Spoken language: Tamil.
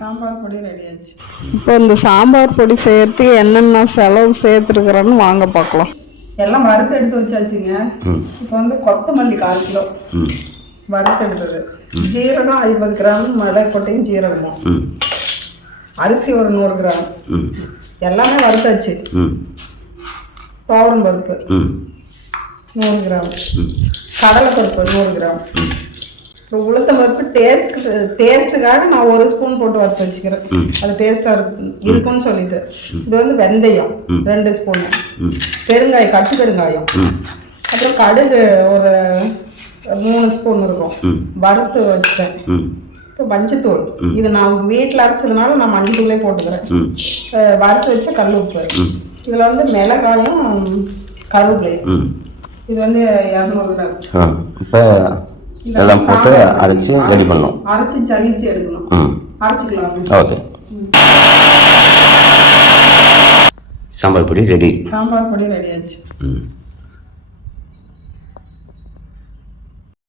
சாம்பார் பொடி ரெடி ஆச்சு. இப்போ இந்த சாம்பார் பொடி செய்யறதுக்கு என்னென்ன செலவு சேர்த்துருக்குறோன்னு வாங்க பார்க்கலாம். எல்லாம் வறுத்து எடுத்து வச்சாச்சுங்க. இப்போ வந்து கொத்தமல்லி 1/4 கிலோ வறுத்து எடுத்தது, ஜீரகம் 50 கிராம், மிளகு கொட்டையும் ஜீரகமும், அரிசி ஒரு 100 கிராம், எல்லாமே வறுத்தாச்சு. துவரம் பருப்பு 100 கிராம், கடலை பருப்பு 100 கிராம், உளுத்தம் பருப்பு டேஸ்ட்டுக்காக நான் 1 ஸ்பூன் போட்டு வறுத்து வச்சுக்கிறேன், அது டேஸ்ட்டாக இருக்கும்னு சொல்லிட்டு. இது வந்து வெந்தயம் 2 ஸ்பூன், பெருங்காயம் கட்டு பெருங்காயம், அப்புறம் கடுகு ஒரு 3 ஸ்பூன் இருக்கும், வறுத்து வச்சுட்டேன். இப்போ மஞ்சத்தூள், இது நான் வீட்டில் அரைச்சதுனால நான் மஞ்சத்தூளே போட்டுக்கிறேன். வறுத்து வச்ச கல் உப்பு, இதில் வந்து மிளகாயும் கருவேப்பிலையும், இது வந்து 200 கிராம். இப்போ இதெல்லாம் போட்டு அரைச்சி ரெடி பண்ணணும், அரைச்சி சளிச்சு எடுக்கணும். அரைச்சிக்கலாம். ஓகே, சாம்பார் பொடி ரெடி. சாம்பார் பொடி ரெடி ஆச்சு.